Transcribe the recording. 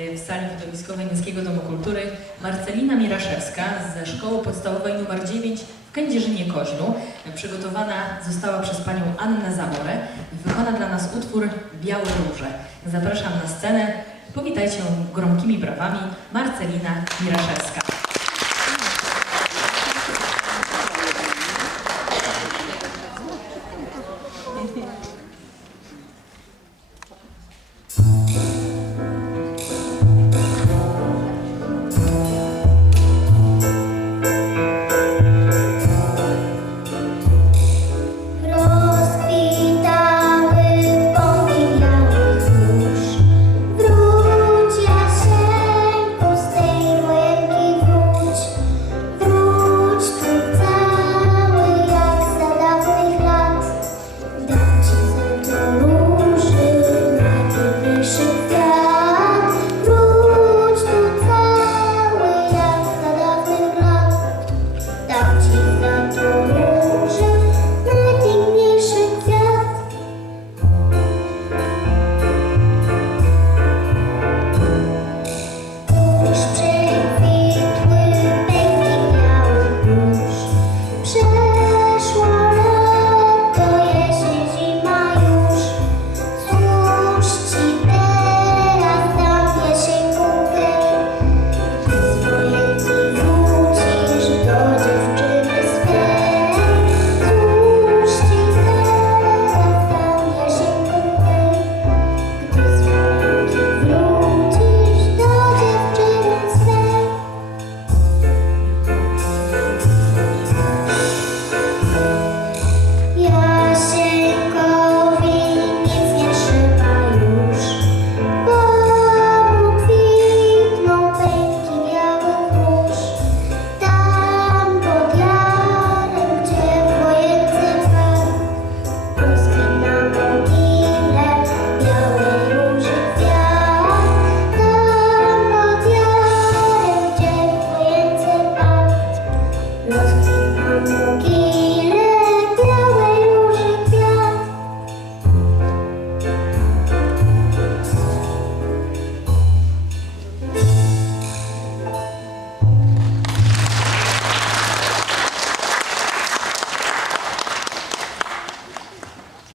E, w sali widowiskowej Miejskiego Domu Kultury Marcelina Miraszewska ze Szkoły Podstawowej nr 9 w Kędzierzynie-Koźlu. Przygotowana została przez panią Annę Zaborę Wykona dla nas utwór Białe Róże. Zapraszam na scenę. Powitajcie ją gromkimi brawami Marcelina Miraszewska.